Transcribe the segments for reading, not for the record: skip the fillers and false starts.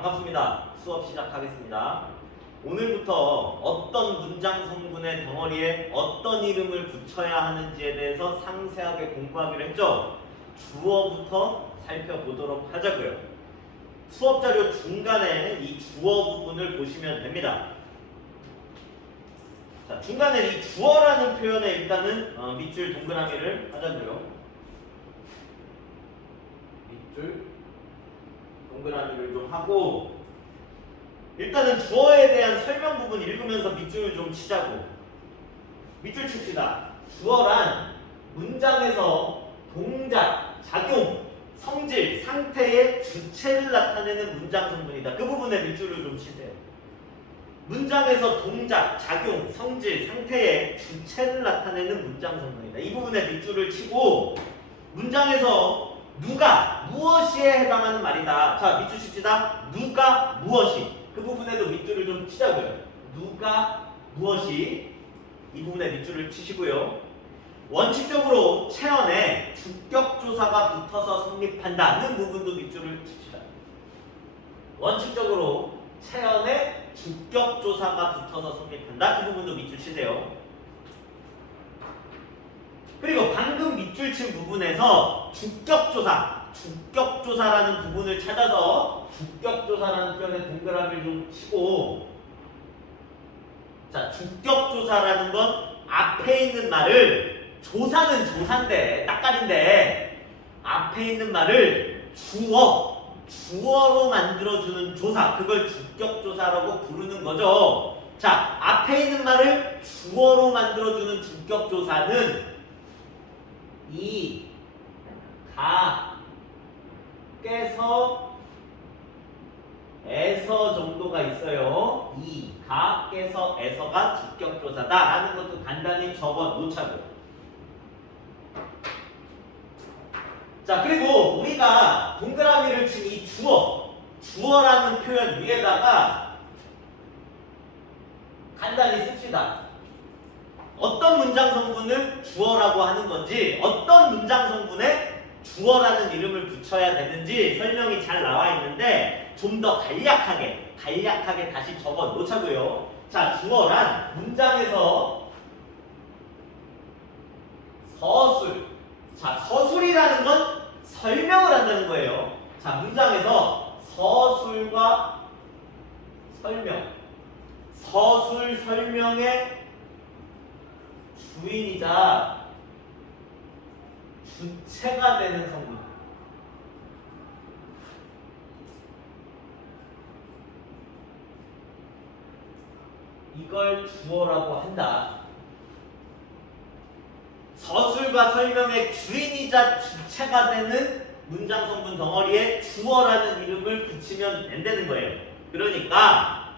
반갑습니다. 수업 시작하겠습니다. 오늘부터 어떤 문장 성분의 덩어리에 어떤 이름을 붙여야 하는지에 대해서 상세하게 공부하기로 했죠. 주어부터 살펴보도록 하자고요. 수업 자료 중간에 이 주어 부분을 보시면 됩니다. 자, 중간에 이 주어라는 표현에 일단은 밑줄 동그라미를 하자고요. 밑줄 동그라미를 좀 하고 일단은 주어에 대한 설명 부분 읽으면서 밑줄을 좀 치자고. 밑줄 칩시다. 주어란 문장에서 동작, 작용, 성질, 상태의 주체를 나타내는 문장 성분이다. 그 부분에 밑줄을 좀 치세요. 문장에서 동작, 작용, 성질, 상태의 주체를 나타내는 문장 성분이다. 이 부분에 밑줄을 치고 문장에서 누가, 무엇이에 해당하는 말이다. 자, 밑줄 칩시다. 누가, 무엇이. 그 부분에도 밑줄을 좀 치자고요. 누가, 무엇이. 이 부분에 밑줄을 치시고요. 원칙적으로 체언에 주격조사가 붙어서 성립한다는 부분도 밑줄을 칩시다. 원칙적으로 체언에 주격조사가 붙어서 성립한다. 이 부분도 밑줄 치세요. 그리고 방금 밑줄 친 부분에서 주격조사라는 부분을 찾아서 주격조사라는 표현에 동그라미를 좀 치고, 자, 주격조사라는 건 앞에 있는 말을, 조사는 조사인데, 딱깔인데 앞에 있는 말을 주어로 만들어주는 조사, 그걸 주격조사라고 부르는 거죠. 자, 앞에 있는 말을 주어로 만들어주는 주격조사는 이, 가, 깨서, 에서 정도가 있어요. 이, 가, 깨서, 에서가 주격조사다라는 것도 간단히 적어 놓자고. 자, 그리고 우리가 동그라미를 친 이 주어라는 표현 위에다가 간단히 씁시다. 어떤 문장 성분을 주어라고 하는 건지, 어떤 문장 성분에 주어라는 이름을 붙여야 되는지 설명이 잘 나와 있는데 좀 더 간략하게 다시 적어 놓자고요. 자, 주어란 문장에서 서술. 자, 서술이라는 건 설명을 한다는 거예요. 자, 문장에서 서술과 설명. 서술 설명의 주인이자 주체가 되는 성분. 이걸 주어라고 한다. 서술과 설명의 주인이자 주체가 되는 문장 성분 덩어리에 주어라는 이름을 붙이면 된다는 거예요. 그러니까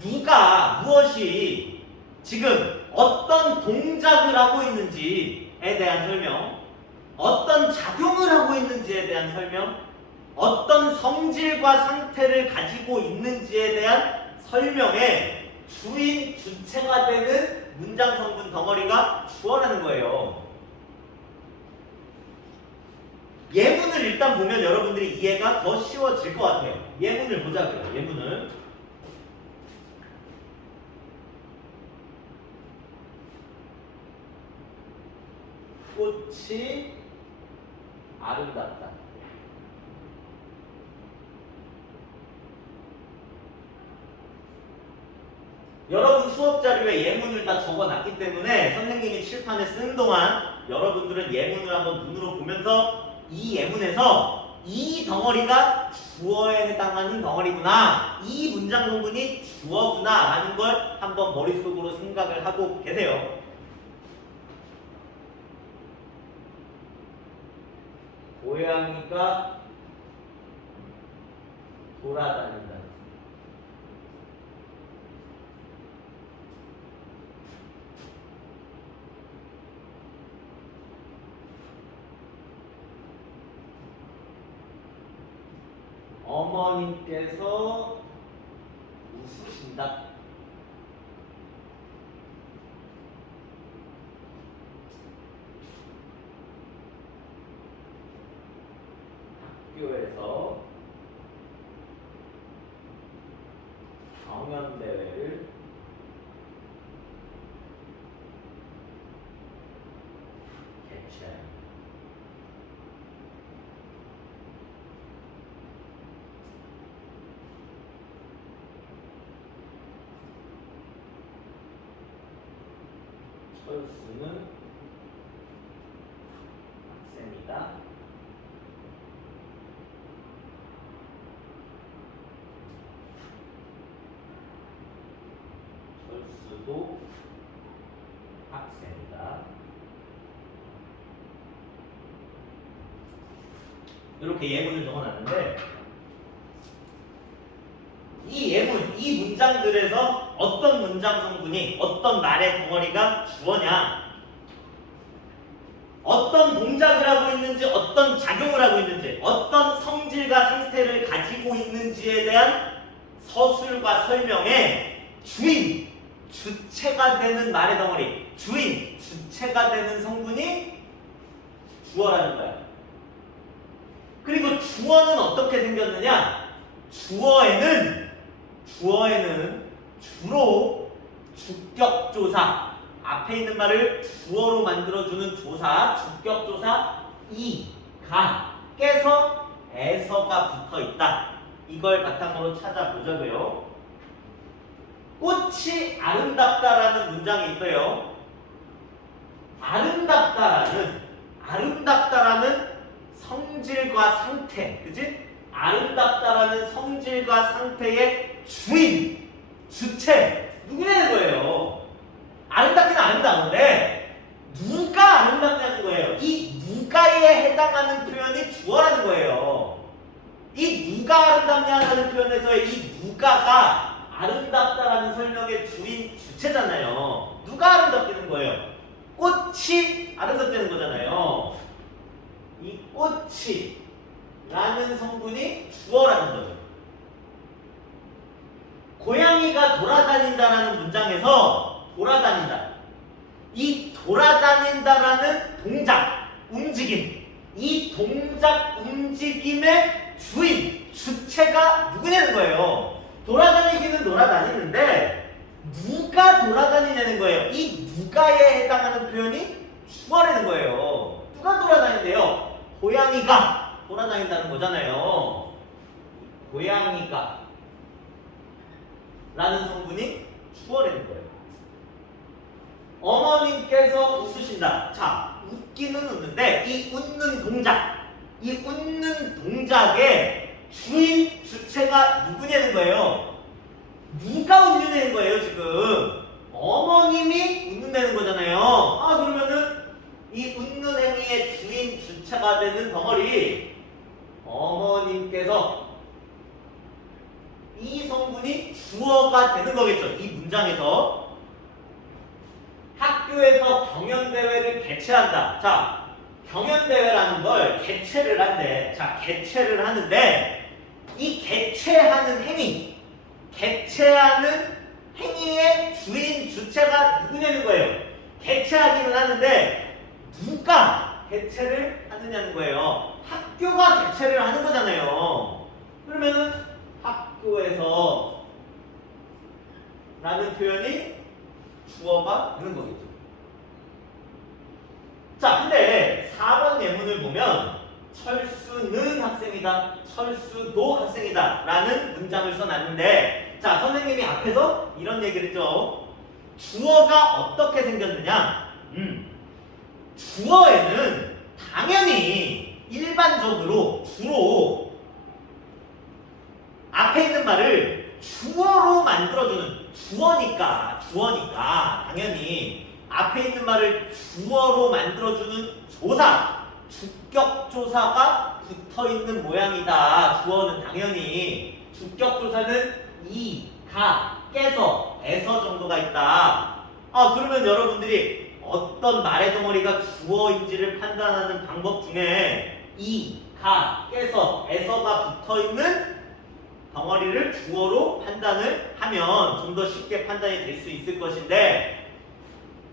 누가, 무엇이 지금 어떤 동작을 하고 있는지에 대한 설명, 어떤 작용을 하고 있는지에 대한 설명, 어떤 성질과 상태를 가지고 있는지에 대한 설명에 주인, 주체가 되는 문장 성분 덩어리가 주어라는 거예요. 예문을 일단 보면 여러분들이 이해가 더 쉬워질 것 같아요. 예문을 보자고요. 예문을. 꽃이 아름답다. 여러분 수업 자료에 예문을 다 적어놨기 때문에 선생님이 칠판에 쓴 동안 여러분들은 예문을 한번 눈으로 보면서 이 예문에서 이 덩어리가 주어에 해당하는 덩어리구나, 이 문장 성분이 주어구나 라는 걸 한번 머릿속으로 생각을 하고 계세요. 고양이가 돌아다닌다. 어머님께서 웃으신다. 학교에서 경연대회를 개최. 철수는 학생이다. 철수도 학생이다. 이렇게 예문을 적어놨는데 이 예문, 이 문장들에서 어떤 문장 성분이 어떤 말의 덩어리가 주어냐, 어떤 동작을 하고 있는지, 어떤 작용을 하고 있는지, 어떤 성질과 상태를 가지고 있는지에 대한 서술과 설명의 주인, 주체가 되는 말의 덩어리, 주인, 주체가 되는 성분이 주어라는 거야. 그리고 주어는 어떻게 생겼느냐? 주어에는 주로 주격조사, 앞에 있는 말을 주어로 만들어주는 조사, 주격조사 이, 가, 깨서, 에서가 붙어있다. 이걸 바탕으로 찾아보자고요. 꽃이 아름답다라는 문장이 있어요. 아름답다라는 성질과 상태, 그치? 아름답다라는 성질과 상태의 주인, 주체, 누구냐는 거예요. 아름답긴 아름다운데 누가 아름답냐는 거예요. 이 누가에 해당하는 표현이 주어라는 거예요. 이 누가 아름답냐는 표현에서의 이 누가가 아름답다라는 설명의 주인, 주체잖아요. 누가 아름답다는 거예요? 꽃이 아름답다는 거잖아요. 이 꽃이 라는 성분이 주어라는 거죠. 고양이가 돌아다닌다라는 문장에서 돌아다닌다, 이 돌아다닌다라는 동작, 움직임, 이 동작, 움직임의 주인, 주체가 누구냐는 거예요. 돌아다니기는 돌아다니는데 누가 돌아다니냐는 거예요. 이 누가에 해당하는 표현이 주어라는 거예요. 누가 돌아다닌대요? 고양이가 돌아다닌다는 거잖아요. 고양이가 라는 성분이 주어라는 거예요. 어머님께서 웃으신다. 자, 웃기는 웃는데 이 웃는 동작의 주인, 주체가 누구냐는 거예요. 누가 웃느냐는 거예요. 지금 어머님이 웃는다는 거잖아요. 아, 그러면은 이 웃는 행위의 주인, 주체가 되는 덩어리 어머님께서, 이 성분이 주어가 되는 거겠죠. 이 문장에서 학교에서 경연대회를 개최한다. 자, 경연대회라는 걸 개최를 한대. 자, 개최를 하는데 이 개최하는 행위의 주인, 주체가 누구냐는 거예요. 개최하기는 하는데 누가 개최를 하느냐는 거예요. 학교가 개최를 하는 거잖아요. 그러면은 학교에서 라는 표현이 주어가 되는 거겠죠. 자, 근데 4번 예문을 보면 철수는 학생이다, 철수도 학생이다 라는 문장을 써놨는데, 자, 선생님이 앞에서 이런 얘기를 했죠. 주어가 어떻게 생겼느냐? 주어에는 당연히 일반적으로 주로 앞에 있는 말을 주어로 만들어주는, 주어니까 당연히 앞에 있는 말을 주어로 만들어주는 조사, 주격조사가 붙어있는 모양이다. 주어는 당연히, 주격조사는 이, 가, 깨서, 에서 정도가 있다. 아, 그러면 여러분들이 어떤 말의 덩어리가 주어인지를 판단하는 방법 중에 이, 가, 깨서, 에서가 붙어있는 덩어리를 주어로 판단을 하면 좀 더 쉽게 판단이 될 수 있을 것인데,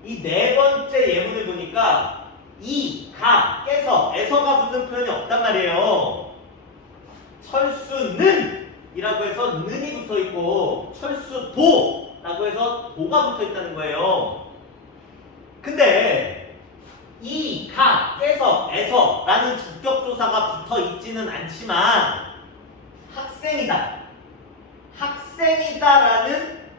이 네 번째 예문을 보니까 이, 가, 깨서, 에서가 붙는 표현이 없단 말이에요. 철수는 이라고 해서 해서 는이 붙어 있고 철수도라고 해서 도가 붙어 있다는 거예요. 근데 이, 가, 에서, 에서라는 주격조사가 붙어 있지는 않지만 학생이다, 학생이다라는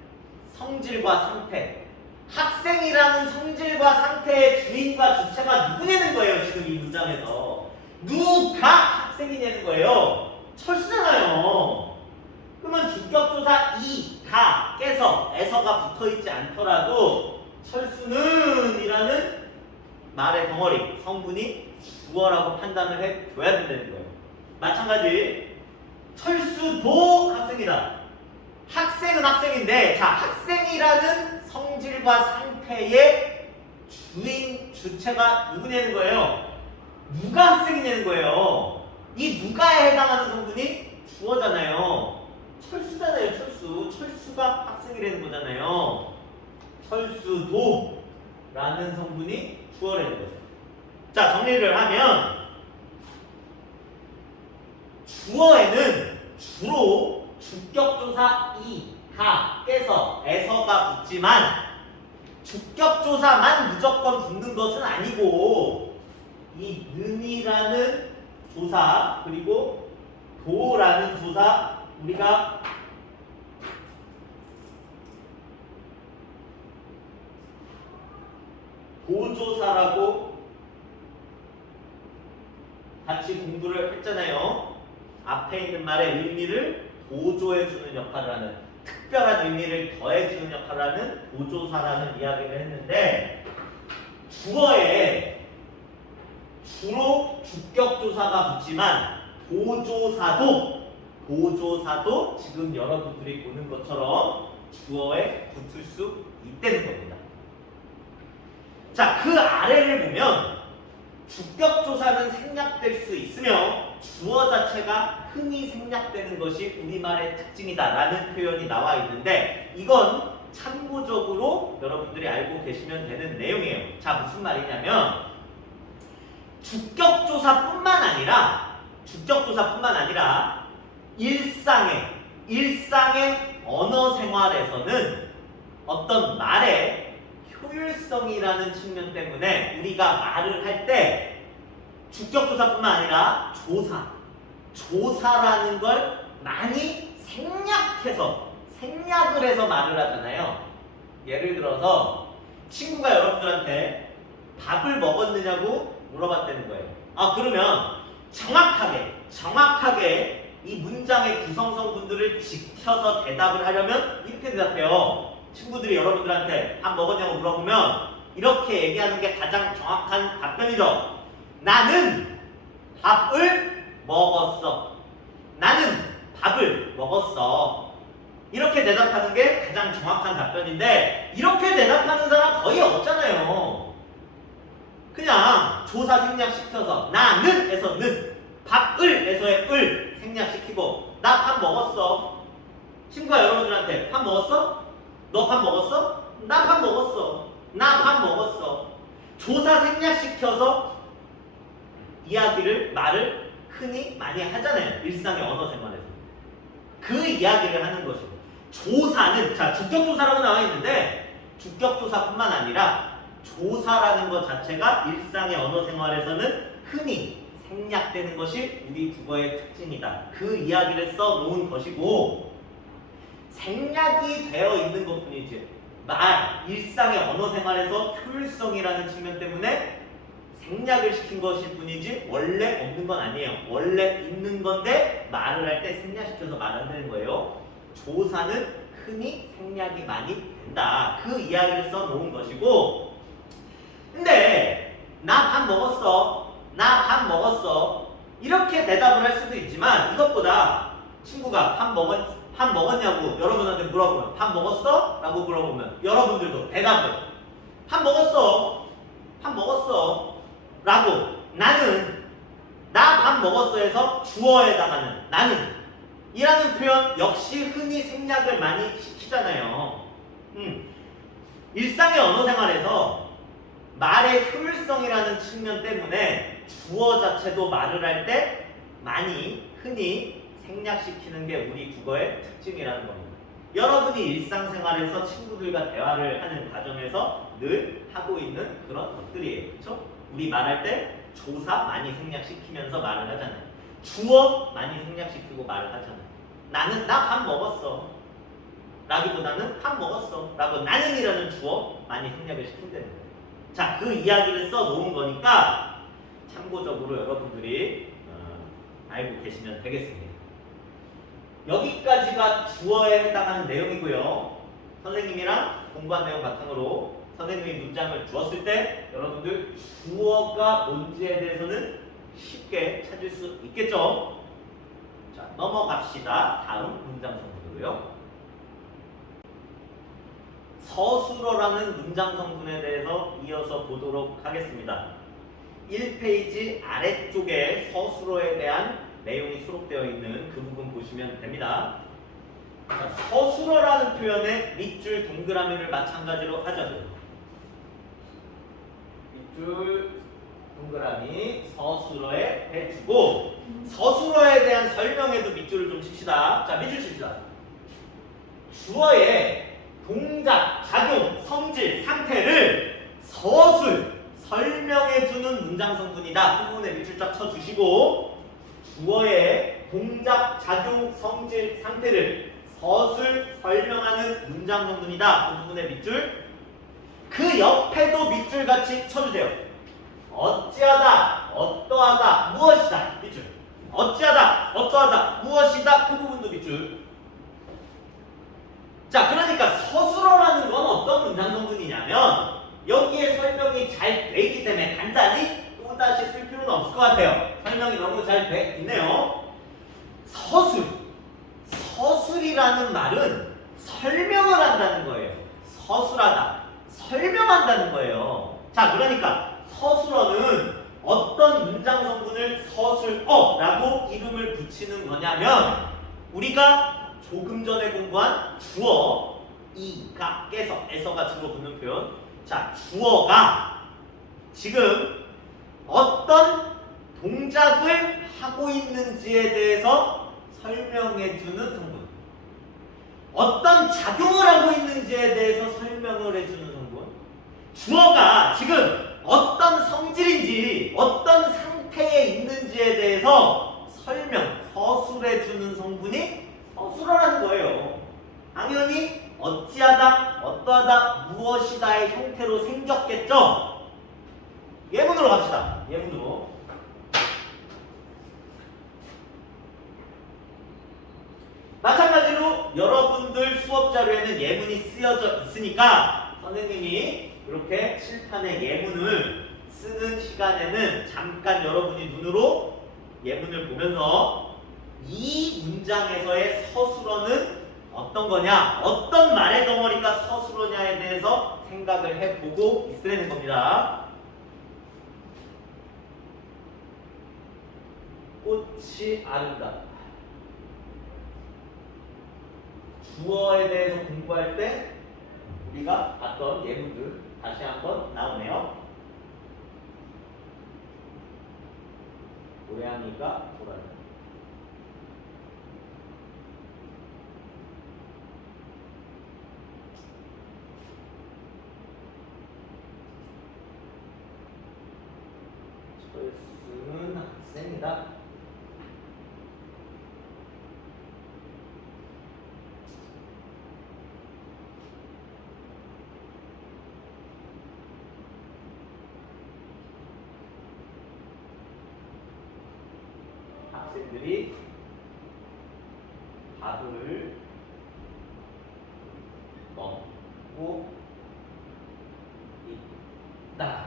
성질과 상태, 학생이라는 성질과 상태의 주인과 주체가 누구냐는 거예요. 지금 이 문장에서 누가 학생이냐는 거예요. 철수잖아요. 그러면 주격조사 이, 가, 에서, 에서가 붙어있지 않더라도 철수는 이라는 말의 덩어리, 성분이 주어라고 판단을 해줘야 된다는 거예요. 마찬가지 철수도 학생이다. 학생은 학생인데, 자, 학생이라는 성질과 상태의 주인, 주체가 누구냐는 거예요. 누가 학생이냐는 거예요. 이 누가에 해당하는 성분이 주어잖아요. 철수잖아요. 철수. 철수가 학생이라는 거잖아요. 철수도라는 성분이 주어라는 거죠. 자, 정리를 하면 주어에는 주로 주격조사 이, 가, 에서, 에서가 붙지만 주격조사만 무조건 붙는 것은 아니고 이 는이라는 조사 그리고 도라는 조사 우리가 도조사라고 같이 공부를 했잖아요. 앞에 있는 말의 의미를 도조해주는 역할을 하는, 특별한 의미를 더해주는 역할을 하는 도조사라는 이야기를 했는데, 주어에 주로 주격조사가 붙지만 도조사도 지금 여러분들이 보는 것처럼 주어에 붙을 수 있다는 겁니다. 자, 그 아래를 보면 주격조사는 생략될 수 있으며 주어 자체가 흔히 생략되는 것이 우리말의 특징이다 라는 표현이 나와 있는데, 이건 참고적으로 여러분들이 알고 계시면 되는 내용이에요. 자, 무슨 말이냐면 주격조사뿐만 아니라 일상의 언어 생활에서는 어떤 말의 효율성이라는 측면 때문에 우리가 말을 할 때 주격조사뿐만 아니라 조사라는 걸 많이 생략을 해서 말을 하잖아요. 예를 들어서 친구가 여러분들한테 밥을 먹었느냐고 물어봤다는 거예요. 아, 그러면 정확하게 이 문장의 구성성분들을 지켜서 대답을 하려면 이렇게 대답해요. 친구들이 여러분들한테 밥 먹었냐고 물어보면 이렇게 얘기하는 게 가장 정확한 답변이죠. 나는 밥을 먹었어. 나는 밥을 먹었어. 이렇게 대답하는 게 가장 정확한 답변인데, 이렇게 대답하는 사람 거의 없잖아요. 그냥 조사 생략시켜서 나는 에서 는, 밥을 에서의 을 생략시키고 나 밥 먹었어. 친구가 여러분들한테 밥 먹었어? 너 밥 먹었어? 나 밥 먹었어. 나 밥 먹었어. 조사 생략시켜서 말을 흔히 많이 하잖아요. 일상의 언어 생활에서. 그 이야기를 하는 것이고, 조사는, 자, 주격조사라고 나와 있는데 주격조사뿐만 아니라 조사라는 것 자체가 일상의 언어 생활에서는 흔히 생략되는 것이 우리 국어의 특징이다. 그 이야기를 써놓은 것이고, 생략이 되어 있는 것뿐이지 일상의 언어 생활에서 효율성이라는 측면 때문에 생략을 시킨 것일 뿐이지 원래 없는 건 아니에요. 원래 있는 건데 말을 할 때 생략시켜서 말한다는 거예요. 조사는 흔히 생략이 많이 된다. 그 이야기를 써놓은 것이고, 근데 나 밥 먹었어. 나 밥 먹었어. 이렇게 대답을 할 수도 있지만, 이것보다 친구가 밥 먹었냐고 여러분한테 물어보면 밥 먹었어? 라고 물어보면 여러분들도 대답을 밥 먹었어. 밥 먹었어. 라고 나는 나 밥 먹었어에서 주어에 해당하는 나는 이라는 표현 역시 흔히 생략을 많이 시키잖아요. 일상의 언어 생활에서 말의 효율성이라는 측면 때문에 주어 자체도 말을 할 때 많이 흔히 생략시키는 게 우리 국어의 특징이라는 겁니다. 여러분이 일상생활에서 친구들과 대화를 하는 과정에서 늘 하고 있는 그런 것들이에요. 그렇죠? 우리 말할 때 조사 많이 생략시키면서 말을 하잖아요. 주어 많이 생략시키고 말을 하잖아요. 나는 나 밥 먹었어 라기보다는 밥 먹었어 라고 나는이라는 주어 많이 생략을 시킨다는 거예요. 자, 그 이야기를 써놓은 거니까 참고적으로 여러분들이 알고 계시면 되겠습니다. 여기까지가 주어에 해당하는 내용이고요. 선생님이랑 공부한 내용 바탕으로 선생님이 문장을 주었을 때 여러분들 주어가 뭔지에 대해서는 쉽게 찾을 수 있겠죠? 자, 넘어갑시다. 다음 문장 성분으로요. 서술어라는 문장 성분에 대해서 이어서 보도록 하겠습니다. 1페이지 아래쪽에 서술어에 대한 내용이 수록되어 있는 그 부분 보시면 됩니다. 자, 서술어라는 표현에 밑줄 동그라미를 마찬가지로 하죠. 밑줄 동그라미 서술어에 해주고 서술어에 대한 설명에도 밑줄을 좀 칩시다. 자, 밑줄 칩시다. 주어의 동작, 작용, 성질, 상태를 서술, 설명해주는 문장 성분이다. 그 부분에 밑줄 쫙 쳐주시고 주어의 동작, 작용, 성질, 상태를 서술, 설명하는 문장 성분이다. 그 부분에 밑줄. 그 옆에도 밑줄 같이 쳐주세요. 어찌하다, 어떠하다, 무엇이다. 밑줄. 어찌하다, 어떠하다, 무엇이다. 그 부분도 밑줄. 자, 그러니까 서술어라는 건 어떤 문장 성분이냐면 여기에 설명이 잘 돼 있기 때문에 간단히 또다시 쓸 필요는 없을 것 같아요. 설명이 너무 잘 돼 있네요. 서술. 서술이라는 말은 설명을 한다는 거예요. 서술하다. 설명한다는 거예요. 자, 그러니까 서술어는 어떤 문장 성분을 서술어라고 이름을 붙이는 거냐면 우리가 조금 전에 공부한 주어, 이가, 깨서, 에서가 주어 붙는 표현. 자, 주어가 지금 어떤 동작을 하고 있는지에 대해서 설명해주는 성분. 어떤 작용을 하고 있는지에 대해서 설명을 해주는 성분. 주어가 지금 어떤 성질인지, 어떤 상태에 있는지에 대해서 설명, 서술해주는 성분이 서술어라는 거예요. 당연히 어찌하다, 어떠하다, 무엇이다의 형태로 생겼겠죠? 예문으로 갑시다. 예문으로. 마찬가지로 여러분들 수업 자료에는 예문이 쓰여져 있으니까 선생님이 이렇게 칠판에 예문을 쓰는 시간에는 잠깐 여러분이 눈으로 예문을 보면서 이 문장에서의 서술어는 어떤 거냐, 어떤 말의 덩어리가 서술어냐에 대해서 생각을 해보고 있으라는 겁니다. 꽃이 아름답다. 주어에 대해서 공부할 때 우리가 봤던 예문들 다시 한번 나오네요. 고양이가 돌아다닌다. 스트레스는 학생이다. 학생들이 밥을 먹고 있다.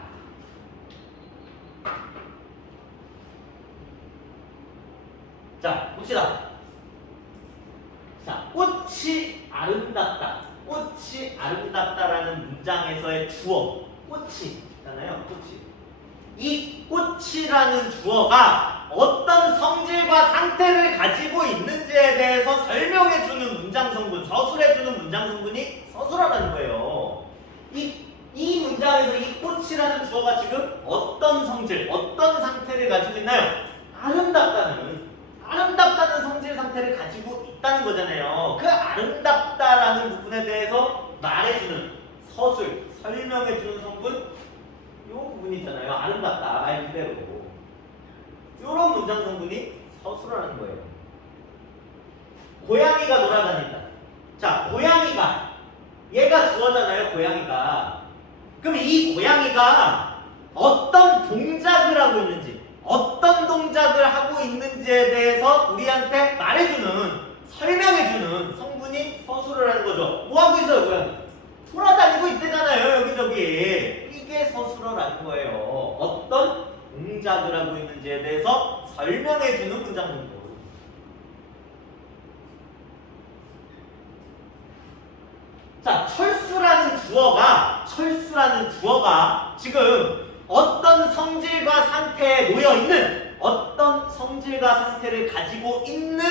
자, 봅시다. 자, 꽃이 아름답다. 꽃이 아름답다라는 문장에서의 주어. 꽃이 있잖아요. 꽃이. 이 꽃이라는 주어가 어떤 성질과 상태를 가지고 있는지에 대해서 설명해주는 문장 성분, 서술해주는 문장 성분이 서술어라는 거예요. 이 문장에서 이 꽃이라는 주어가 지금 어떤 성질, 어떤 상태를 가지고 있나요? 아름답다는. 아름답다는 성질 상태를 가지고 있다는 거잖아요. 그 아름답다라는 부분에 대해서 말해주는 서술, 설명해주는 성분 이 부분이잖아요. 아름답다 말 그대로. 이런 문장 성분이 서술어라는 거예요. 고양이가 돌아다닌다. 자, 고양이가 얘가 주어잖아요. 고양이가. 그럼 이 고양이가 어떤 동작을 하고 있는지, 어떤 동작을 하고 있는지에 대해서 우리한테 말해주는, 설명해주는 성분이 서술어라는 거죠. 뭐 하고 있어요, 고양이? 돌아다니고 있대잖아요, 여기저기. 이게 서술어라는 거예요. 어떤 동작을 하고 있는지에 대해서 설명해주는 문장 성분. 자, 철수라는 주어가 지금 어떤 성질과 상태에 놓여 있는, 어떤 성질과 상태를 가지고 있는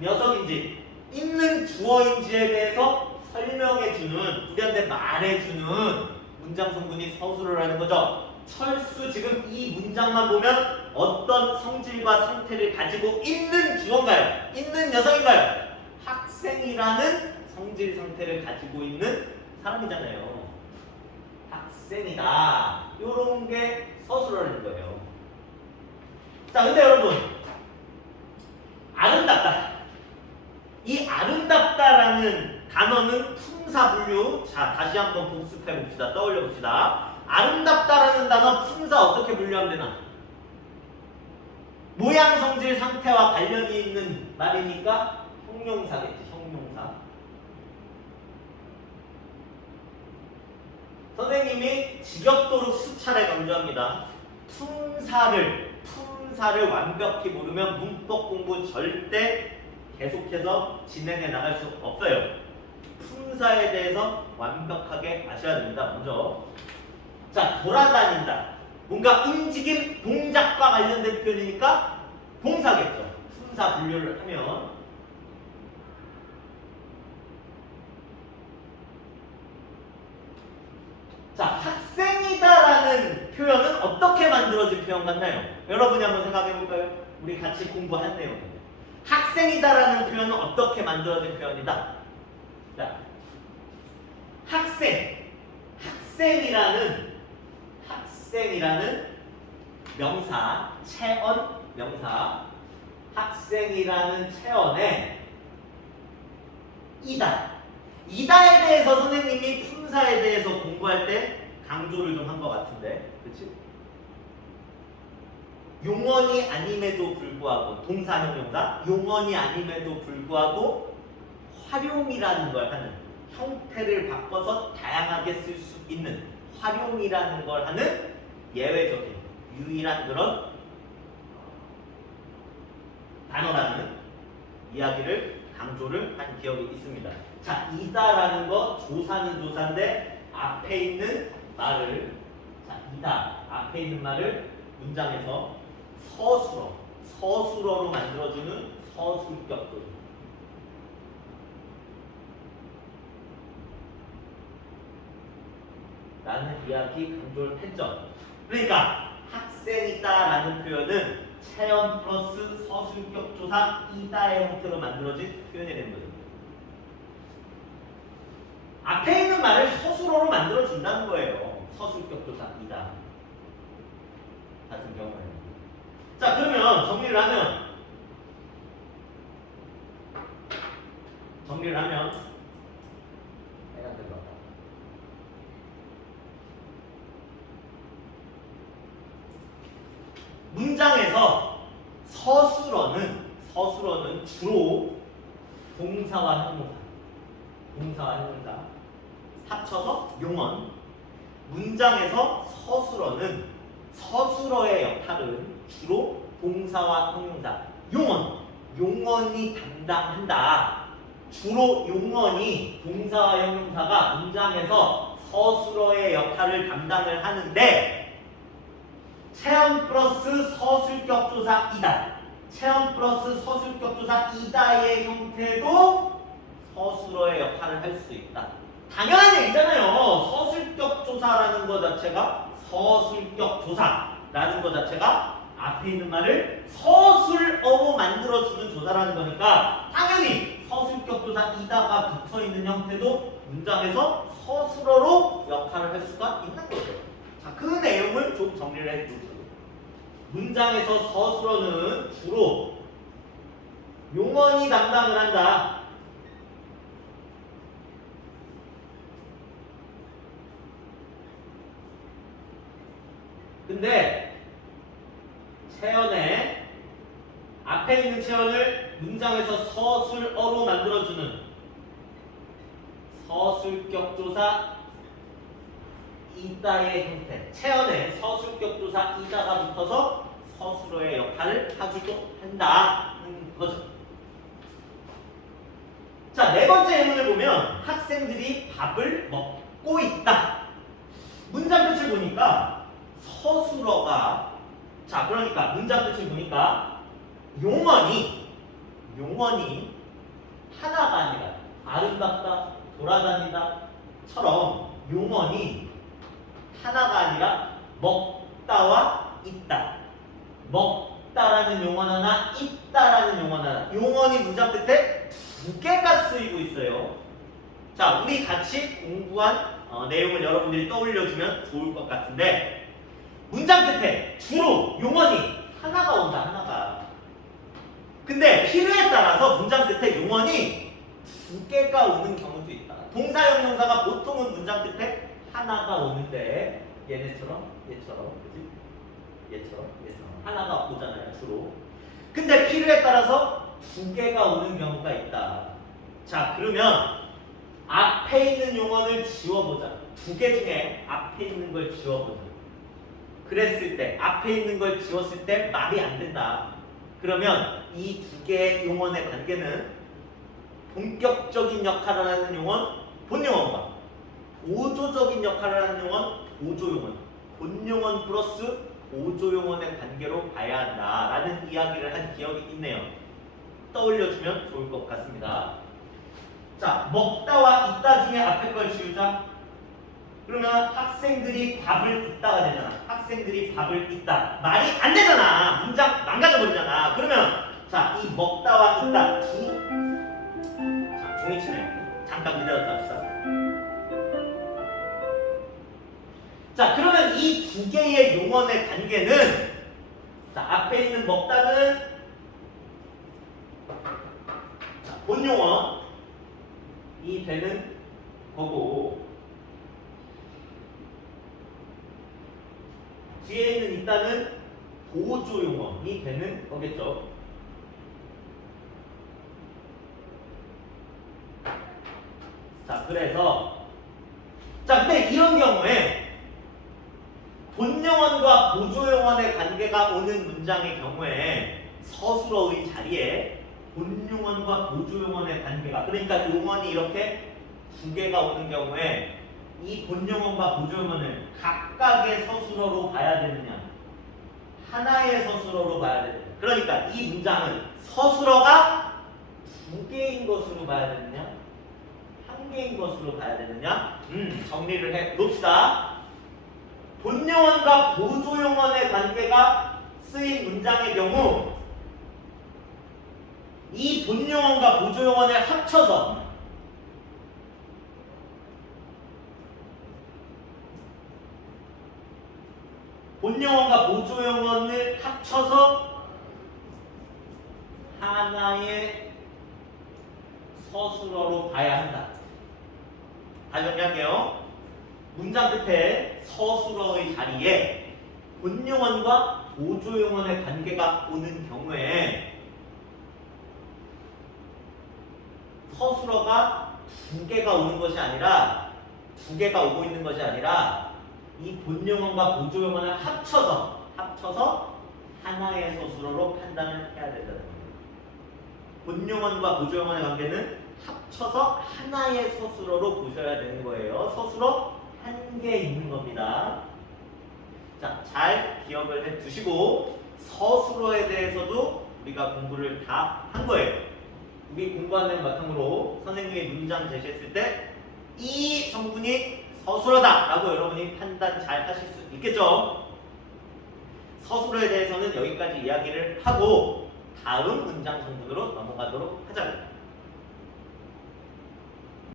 녀석인지, 있는 주어인지에 대해서 설명해주는, 우리한테 말해주는 문장 성분이 서술어라는 거죠. 철수, 지금 이 문장만 보면 어떤 성질과 상태를 가지고 있는 주어인가요? 있는 녀석인가요? 학생이라는 성질 상태를 가지고 있는 사람이잖아요. 학생이다. 요런 게 서술어라는 거예요. 자, 근데 여러분, 아름답다. 이 아름답다라는 단어는 품사 분류. 자, 다시 한번 복습해 봅시다. 떠올려 봅시다. 아름답다라는 단어 품사 어떻게 분류하면 되나? 모양, 성질, 상태와 관련이 있는 말이니까 형용사겠지. 형용사. 선생님이 지겹도록 수차례 강조합니다. 품사를 완벽히 모르면 문법 공부 절대 계속해서 진행해 나갈 수 없어요. 품사에 대해서 완벽하게 아셔야 됩니다. 먼저, 자, 돌아다닌다. 뭔가 움직임, 동작과 관련된 표현이니까 동사겠죠. 품사 분류를 하면. 자, 학생이다라는 표현은 어떻게 만들어진 표현 같나요? 여러분이 한번 생각해 볼까요? 우리 같이 공부한 내용입니다. 학생이다라는 표현은 어떻게 만들어진 표현이다? 자, 학생이라는 명사, 체언 명사, 학생이라는 체언에 이다에 대해서 선생님이 품사에 대해서 공부할 때 강조를 좀 한 것 같은데, 그치? 용언이 아님에도 불구하고, 동사 형용사, 용언이 아님에도 불구하고 활용이라는 걸 하는, 형태를 바꿔서 다양하게 쓸 수 있는 활용이라는 걸 하는 예외적인, 유일한 그런 단어라는 이야기를 강조를 한 기억이 있습니다. 자, 이다라는 거 조사는 조사인데 앞에 있는 말을, 자, 이다 앞에 있는 말을 문장에서 서술어로 만들어주는 서술격들. 라는 이야기 강조를 했죠. 그러니까 학생이다라는 표현은 체험 플러스 서술격 조사 이다의 형태로 만들어진 표현이 되는 거죠. 앞에 있는 말을 서술어로 만들어준다는 거예요. 서술격 조사 이다 같은 경우에는. 자, 그러면 정리를 하면 해야 될 것 같아요. 문장에서 서술어는 주로 동사와 형용사 합쳐서 용언. 문장에서 서술어는 서술어의 역할은 주로 동사와 형용사, 용언이 담당한다. 주로 용언이, 동사와 형용사가 문장에서 서술어의 역할을 담당을 하는데, 체험 플러스 서술격 조사 이다, 체험 플러스 서술격 조사 이다의 형태도 서술어의 역할을 할 수 있다. 당연한 얘기잖아요. 서술격 조사라는 것 자체가, 서술격 조사라는 것 자체가 앞에 있는 말을 서술어로 만들어주는 조사라는 거니까 당연히 서술격 조사 이다가 붙어있는 형태도 문장에서 서술어로 역할을 할 수가 있는 거죠. 자, 그 내용을 좀 정리를 해주죠. 문장에서 서술어는 주로 용언이 담당을 한다. 근데 체언에 앞에 있는 체언을 문장에서 서술어로 만들어주는 서술격 조사 이다의 형태, 체언에 서술격 조사 이다가 붙어서 서술어의 역할을 하기도 한다는 거죠. 자, 네 번째 예문을 보면 학생들이 밥을 먹고 있다. 문장 끝을 보니까 서술어가, 자, 그러니까 문장 끝을 보니까 용언이 하나가 아니라 아름답다, 돌아다닌다처럼 용언이 하나가 아니라 먹다와 있다, 먹다라는 용언 하나, 있다라는 용언 하나, 용언이 문장 끝에 두 개가 쓰이고 있어요. 자, 우리 같이 공부한 내용을 여러분들이 떠올려주면 좋을 것 같은데, 문장 끝에 주로 용언이 하나가 온다, 하나가. 근데 필요에 따라서 문장 끝에 용언이 두 개가 오는 경우도 있다. 동사형 용사가 보통은 문장 끝에 하나가 오는데 얘처럼 그치? 얘처럼 하나가 오잖아요, 주로. 근데 필요에 따라서 두 개가 오는 경우가 있다. 자, 그러면 앞에 있는 용언을 지워보자. 두 개 중에 앞에 있는 걸 지워보자. 그랬을 때, 앞에 있는 걸 지웠을 때 말이 안 된다. 그러면 이 두 개의 용언의 관계는 본격적인 역할을 하는 용언, 본용언과 보조적인 역할을 하는 용언, 보조용언, 본용언 플러스 보조용언의 관계로 봐야 한다라는 이야기를 한 기억이 있네요. 떠올려주면 좋을 것 같습니다. 자, 먹다와 있다 중에 앞에 걸 지우자. 그러면 학생들이 밥을 있다가 되잖아. 학생들이 밥을 있다. 말이 안 되잖아. 문장 망가져 버리잖아. 그러면 자, 이 먹다와 있다 자, 종이치네요. 잠깐 기다렸다 합시다. 자, 그러면 이 두 개의 용언의 관계는, 자, 앞에 있는 먹다는 자, 본용언이 되는 거고, 뒤에 있는 있다는 보조용언이 되는 거겠죠. 자, 그래서 자, 근데 이런 경우에 본용언과 보조용언의 관계가 오는 문장의 경우에 서술어의 자리에 본용언과 보조용언의 관계가, 그러니까 용언이 이렇게 두 개가 오는 경우에 이 본용언과 보조용언을 각각의 서술어로 봐야 되느냐, 하나의 서술어로 봐야 되느냐. 그러니까 이 문장은 서술어가 두 개인 것으로 봐야 되느냐, 한 개인 것으로 봐야 되느냐. 정리를 해 봅시다. 본용언과 보조용언의 관계가 쓰인 문장의 경우 이 본용언과 보조용언을 합쳐서 본용언과 보조용언을 합쳐서 하나의 서술어로 봐야 한다. 다시 정리할게요. 문장 끝에 서술어의 자리에 본용언과 보조용언의 관계가 오는 경우에 서술어가 두 개가 오는 것이 아니라, 두 개가 오고 있는 것이 아니라 이 본용언과 보조용언을 합쳐서 하나의 서술어로 판단을 해야 된다는 겁니다. 본용언과 보조용언의 관계는 합쳐서 하나의 서술어로 보셔야 되는 거예요. 서술어 한 개 있는 겁니다. 자, 잘 기억을 해 두시고, 서술어에 대해서도 우리가 공부를 다 한 거예요. 우리 공부한 내용 바탕으로 선생님이 문장 제시했을 때 이 성분이 서술어다 라고 여러분이 판단 잘 하실 수 있겠죠? 서술어에 대해서는 여기까지 이야기를 하고 다음 문장 성분으로 넘어가도록 하자고.